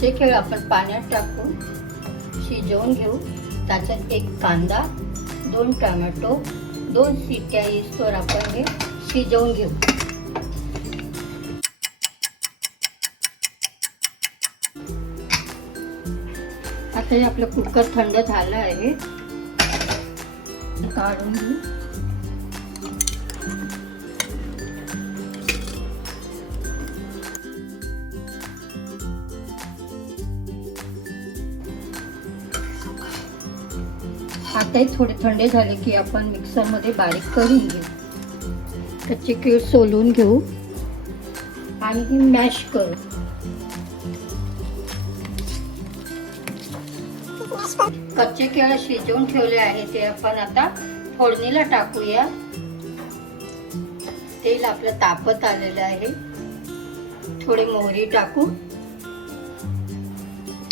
कच्चे केळ आपण पाण्यात टाकून शिजवून घेऊ. त्याच्यात एक कांदा, 2 टोमॅटो, 2 शिट्ट्या येईस्तोवर आपण हे शिजवून घेऊ. आता हे आपलं कुकर थंड झालं आहे, काढून घेऊ. आता हे थोडे थंडे झाले की आपण मिक्सरमध्ये बारीक करून घेऊ. कच्चे केळ सोलून घेऊ आणि मॅश करू. कच्चे केळ शिजवून ठेवले आहे ते आपण आता फोडणीला टाकूया. तेल आपलं तापत आलेलं आहे. थोडी मोहरी टाकू.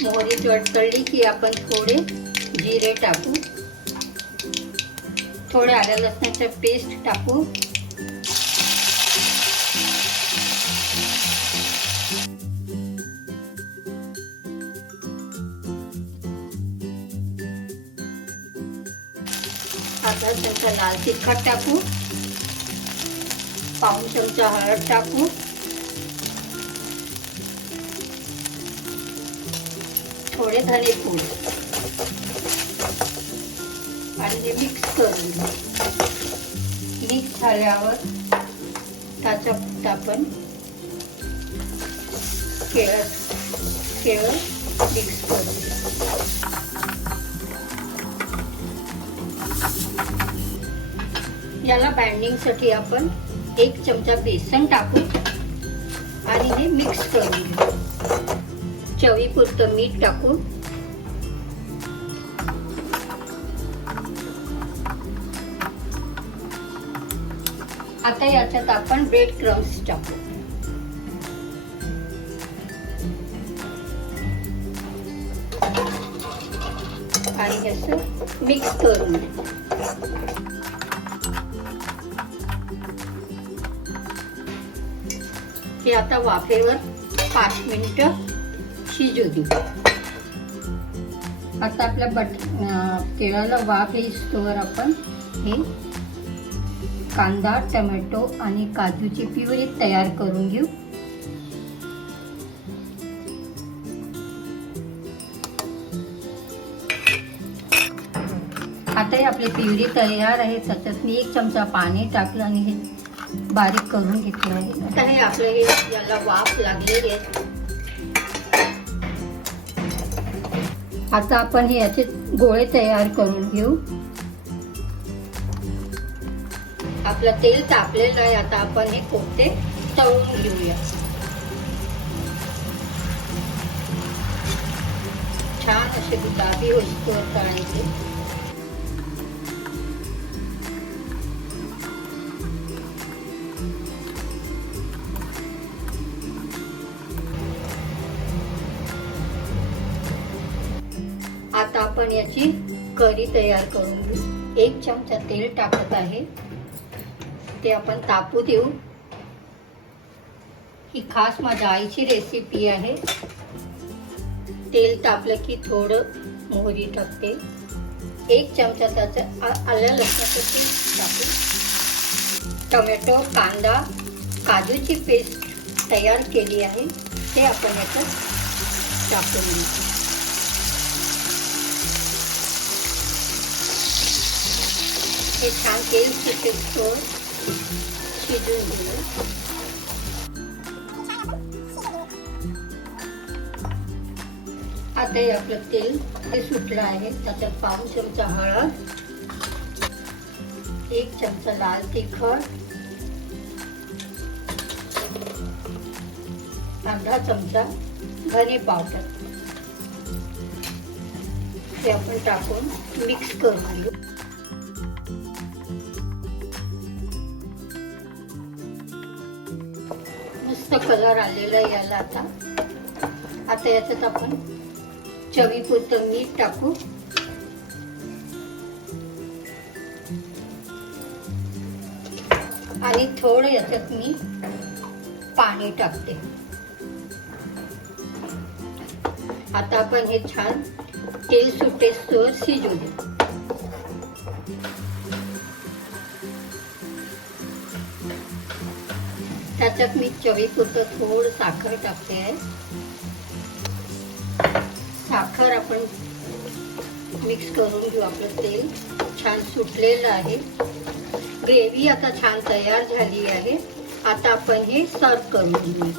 मोहरी तडतडली की आपण थोडे जिरे टाकू. थोडे आलं लसणाचं पेस्ट टाकू. अर्धा चमचा लाल तिखट टाकू. पाऊण चमचा हळद टाकू. थोडे धने पूड आणि हे मिक्स करून घेऊ. मिक्स झाल्यावर त्याच्यात आपण केळ मिक्स करून घेऊ. याला बाइंडिंगसाठी आपण 1 चमचा बेसन टाकू आणि हे मिक्स करून घेऊ. चवीपुरतं मीठ टाकू. आता याच्यात आपण ब्रेड क्रम्स टाकू. आणि याचं मिक्स करून घेऊ. हे आता वाफेवर 5 मिनिटं शिजू देऊ. आता आपल्या केळाला वाफ येईस्तोवर आपण हे कांदा, टोमॅटो आणि काजूची प्युरी तयार करून घेऊ. आता हे आपली प्युरी तयार आहे. त्याच्यात मी 1 चमचा पाणी टाकलं आणि हे बारीक करून घेतलं आहे. आता हे आपलं हे याला वाफ लागलेली आहे. आता आपण हे याचे गोळे तयार करून घेऊ. आपलं तेल तापलेलं आहे. आता आपण हे कोफ्ते तळून घेऊया. छान असे गुलाबी होईस्तोवर तळायचे. आता आपण याची करी तयार करून घेऊ. 1 चमचा तेल टाकत आहे. ते आपण तापू देऊ. ही खास माझ्या आईची रेसिपी आहे. तेल तापलं की थोडं मोहरी टाकते. 1 चमचा त्याचं आलं लसणाचं पेस्ट टाकू. टोमॅटो, कांदा, काजूची पेस्ट तयार केली आहे ते आपण याच्यात टाकून घेऊ. हे छान तेल सुटेस्तोवर शिजून घेऊ. आता हे आपलं तेल हे सुटलं आहे. त्याच्यात पाऊण चमचा हळद, 1 चमचा लाल तिखट, अर्धा चमचा धने पावडर हे आपण टाकून मिक्स करून घेऊ. मस्त कलर आलेला आहे याला. आता याच्यात आपण चवीपुरतं मीठ टाकू. आणि थोडं याच्यात मी पाणी टाकते. आता आपण हे छान तेल सुटेस्तोवर शिजू दे. त्याच्यात मी चवीपुरतं थोडं साखर टाकते आहे. साखर आपण मिक्स करून घेऊ. आपलं तेल छान सुटलेलं आहे. ग्रेव्ही आता छान तयार झाली आहे. आता आपण हे सर्व करून घेऊ.